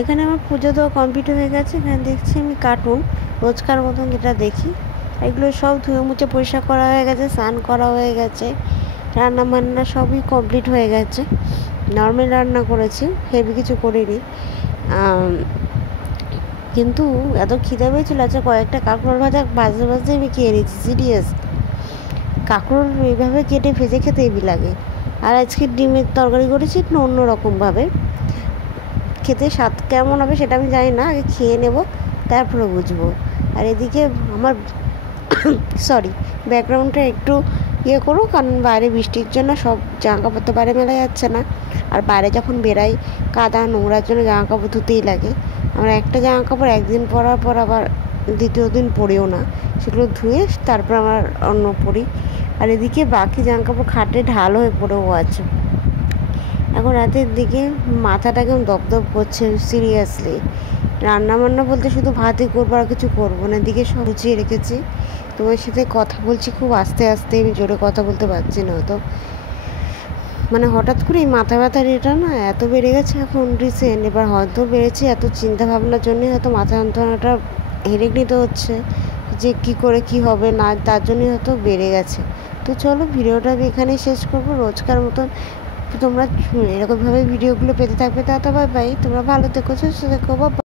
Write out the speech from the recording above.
এখানে আমার পুজো দেওয়া কমপ্লিট হয়ে গেছে। এখানে দেখছি আমি কার্টুন রোজকার মতন যেটা দেখি, এগুলো সব ধুয়ে মুছে পরিষ্কার করা হয়ে গেছে, স্নান করা হয়ে গেছে, রান্না বান্না সবই কমপ্লিট হয়ে গেছে। নর্মাল রান্না করেছি, হেভি কিছু করিনি। কিন্তু এত খিদে পেয়েছিল, আচ্ছা কয়েকটা কাঁকরোল ভাজা ভাজতে ভাজতে আমি খেয়ে নিচ্ছি। সিরিয়াস, কাঁকরোল এইভাবে কেটে ভেজে খেতে হেভি লাগে। আর আজকে ডিমের তরকারি করেছি একটু অন্যরকমভাবে, খেতে স্বাদ কেমন হবে সেটা আমি জানি না, আগে খেয়ে নেব তারপরে বুঝবো। আর এদিকে আমার সরি, ব্যাকগ্রাউন্ডটা একটু ইয়ে করো, কারণ বাইরে বৃষ্টির জন্য সব জামাকাপড় তো বাইরে মেলা যাচ্ছে না। আর বাইরে যখন বেরাই কাদা নোংরার জন্য জামাকাপড় ধুতেই লাগে। আমরা একটা জামাকাপড় একদিন পরার পর আবার দ্বিতীয় দিন পরিও না, সেগুলো ধুয়ে তারপর আমার অন্য পরি। আর এদিকে বাকি জামাকাপড় খাটে ঢাল হয়ে পড়েও আছে। এখন রাতের দিকে মাথাটা কেমন দপদপ করছে সিরিয়াসলি। রান্না বান্না বলতে শুধু ভাতই করবো, আর কিছু করবো না। এদিকে সব গুছিয়ে রেখেছি, তোমার সাথে কথা বলছি খুব আস্তে আস্তে, আমি জোরে কথা বলতে পারছি না। তো মানে হঠাৎ করে এই মাথা ব্যথার এটা না এত বেড়ে গেছে এখন রিসেন্ট। এবার হয়তো বেড়েছে এত চিন্তা ভাবনার জন্যই, হয়তো মাথা যন্ত্রণাটা হেডেক নিতে হচ্ছে, যে কি করে কি হবে না, তার জন্যই হয়তো বেড়ে গেছে। তো চলো ভিডিওটা আমি এখানেই শেষ করবো। রোজকার মতন তোমরা এরকমভাবে ভিডিওগুলো পেতে থাকবে। তা বাই বাই, তোমরা ভালো থেকো, সুস্থ থেকো, বাই।